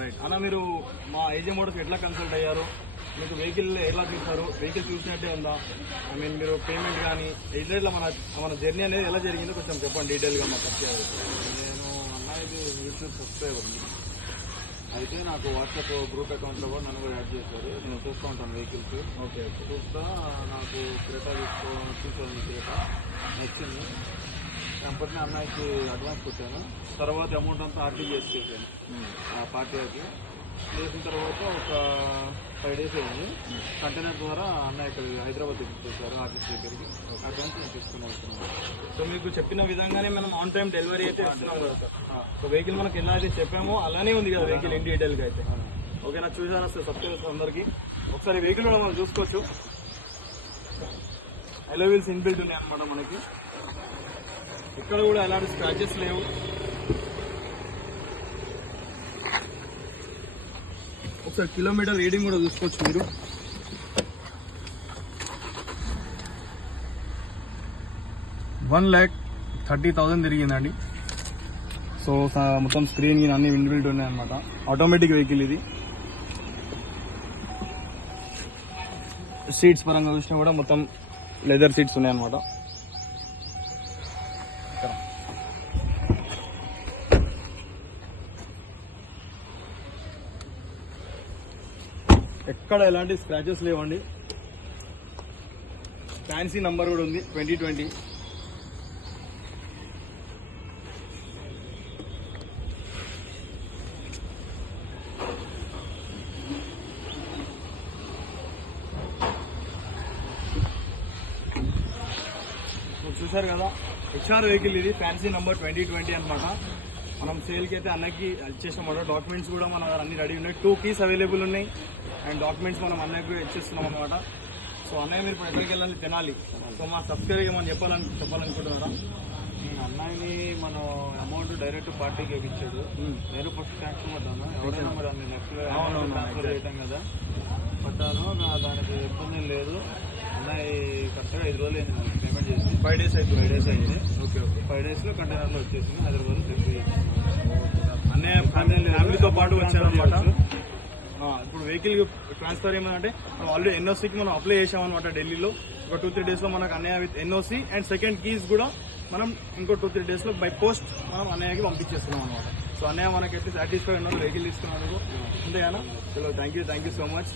Right అన్న, మీరు మా ఏజే మోటార్స్ ఎట్లా కన్సల్ట్ అయ్యారు? మీకు వెహికల్ ఎలా చూస్తారు? వెహికల్ చూసినట్టే ఉందా? ఐ మీన్ మీరు పేమెంట్ కానీ ఇట్లా మన జర్నీ అనేది ఎలా జరిగిందో కొంచెం చెప్పండి డీటెయిల్గా మాకు వచ్చేది. నేను అన్నది యూట్యూబ్ సబ్స్క్రైబర్ అయితే నాకు వాట్సాప్ గ్రూప్ అకౌంట్లో కూడా నన్ను కూడా యాడ్ చేశారు. నేను చూస్తూ ఉంటాను వెహికల్స్. ఓకే చూస్తా నాకు క్రేటా తీసుకోవాలని క్రేటా నచ్చింది. వెంటనే అన్నయ్యకి అడ్వాన్స్ కొట్టాను. తర్వాత అమౌంట్ అంతా ఆర్టీ చేసాను ఆ పార్టీకి. చేసిన తర్వాత ఒక 5 days అయింది. కంటైనర్ ద్వారా అన్నయ్య ఇక్కడ హైదరాబాద్ తెప్పించేశారు ఆఫీస్ దగ్గరికి. అక్కడ నుంచి నేను తీసుకుని వెళ్తున్నాను. సో మీకు చెప్పిన విధంగానే మనం ఆన్ టైం డెలివరీ అయితే ఇస్తున్నాం కదా సార్. సో వెహికల్ మనకి ఎలా అయితే చెప్పామో అలానే ఉంది కదా వెహికల్ ఇన్ డీటెయిల్గా అయితే. ఓకేనా, చూసారా సార్ సబ్స్క్రైబర్స్ అందరికీ? ఒకసారి వెహికల్ కూడా మనం చూసుకోవచ్చు. అలో వీల్స్ ఇన్బిల్ట్ ఉన్నాయి అనమాట మనకి. ఇక్కడ కూడా ఎలాంటి స్క్రాచెస్ లేవు. ఒకసారి కిలోమీటర్ రీడింగ్ కూడా చూసుకోవచ్చు మీరు. $1,30,000 తిరిగిందండి. సో మొత్తం స్క్రీన్ అన్ని ఇన్బిల్ట్ ఉన్నాయి అనమాట. ఆటోమేటిక్ వెహికల్ ఇది. సీట్స్ పరంగా చూసినా కూడా మొత్తం లెదర్ సీట్స్ ఉన్నాయి అనమాట. ఎక్కడ ఎలాంటి స్క్రాచెస్ లేవండి. ఫ్యాన్సీ నంబర్ కూడా ఉంది 2020. చూసారు కదా, హెచ్ఆర్ వెహికల్ ఇది. ఫ్యాన్సీ నంబర్ 2020 అనమాట. మనం సేల్కి అయితే అన్నకి ఇచ్చేసామన్నమాట. డాక్యుమెంట్స్ కూడా మన అన్ని రెడీ ఉన్నాయి. 2 keys అవైలబుల్ ఉన్నాయి. అండ్ డాక్యుమెంట్స్ మనం అన్నయ్యకు ఇచ్చేస్తున్నాం అనమాట. సో అన్నయ్య మీరు ఇప్పుడు ఎక్కడికి వెళ్ళాలి? తినాలి. సో మా సబ్స్క్రైబర్గా మనం చెప్పాలనుకుంటున్నారా? అన్నయ్యని మనం అమౌంట్ డైరెక్ట్ పార్టీకి ఇచ్చాడు. నేను ఫస్ట్ ట్యాక్స్ పడ్డాను. ఎవరైనా మరి అన్ని నెక్స్ట్ ట్రాన్స్ఫర్ చేయటం కదా పట్టాను. దానికి ఇబ్బంది లేదు. అన్నయ్య కరెక్ట్గా 5 రోజులు అయింది నాకు పేమెంట్ చేసి. 5 days అయితే 5 days అయింది. ఓకే 5 daysలో కంటైనర్లో వచ్చేసింది. హైదరాబాద్ డెలివరీ చేసింది. అన్నయ్య ఫ్యామిలీతో పాటు వచ్చారనమాట. ఇప్పుడు వెహికల్ ట్రాన్స్ఫర్ ఏమంటే ఆల్రెడీ ఎన్ఓసీకి మనం అప్లై చేసామన్నమాట ఢిల్లీలో. ఒక 2-3 daysలో మనకు అన్నయ్య with NOC and second keys కూడా మనం ఇంకో 2-3 daysలో బై పోస్ట్ మనం అన్నయ్యకి పంపించేస్తున్నాం అనమాట. సో అన్నయ్య మనకైతే సాటిస్ఫై ఉన్నారు వెహికల్ తీసుకున్నందుకు. అంతేగానా? చలో థ్యాంక్ యూ సో మచ్.